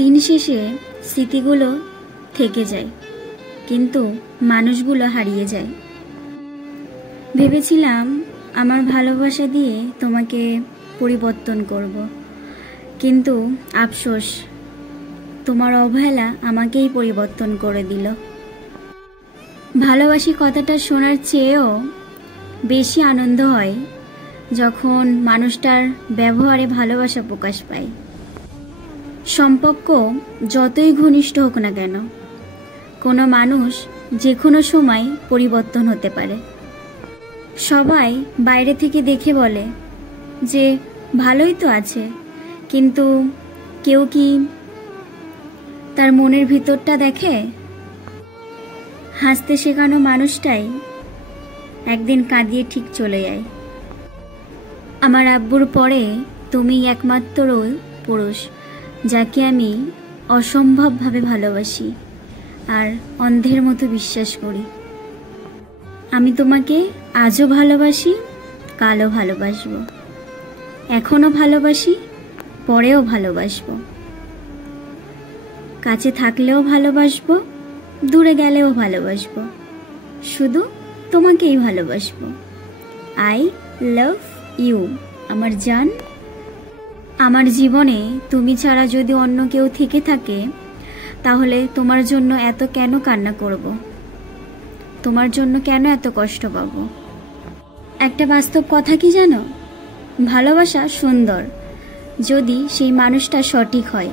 দিন শেষে স্মৃতিগুলো থেকে যায়, কিন্তু মানুষগুলো হারিয়ে যায়। ভেবেছিলাম আমার ভালোবাসা দিয়ে তোমাকে পরিবর্তন করব, কিন্তু আফসোস, তোমার অবহেলা আমাকেই পরিবর্তন করে দিল। ভালোবাসি কথাটা শোনার চেয়েও বেশি আনন্দ হয় যখন মানুষটার ব্যবহারে ভালোবাসা প্রকাশ পায়। সম্পর্ক যতই ঘনিষ্ঠ হোক না কেন, কোনো মানুষ যে কোনো সময় পরিবর্তন হতে পারে। সবাই বাইরে থেকে দেখে বলে যে ভালোই তো আছে, কিন্তু কেউ কি তার মনের ভিতরটা দেখে? হাসতে শেখানো মানুষটাই একদিন কাঁদিয়ে ঠিক চলে যায়। আমার আব্বুর পরে তুমি একমাত্র পুরুষ যাকে আমি অসম্ভবভাবে ভালোবাসি আর অন্ধের মতো বিশ্বাস করি। আমি তোমাকে আজও ভালোবাসি, কালও ভালোবাসবো, এখনো ভালোবাসি, পরেও ভালোবাসবো। কাছে থাকলেও ভালোবাসবো, দূরে গেলেও ভালোবাসবো, শুধু তোমাকেই ভালোবাসবো। আই লাভ ইউ আমার জান। আমার জীবনে তুমি ছাড়া যদি অন্য কেউ থেকে থাকে, তাহলে তোমার জন্য এত কেন কান্না করব? তোমার জন্য কেন এত কষ্ট পাব? একটা বাস্তব কথা কি জানো? ভালোবাসা সুন্দর যদি সেই মানুষটা সঠিক হয়।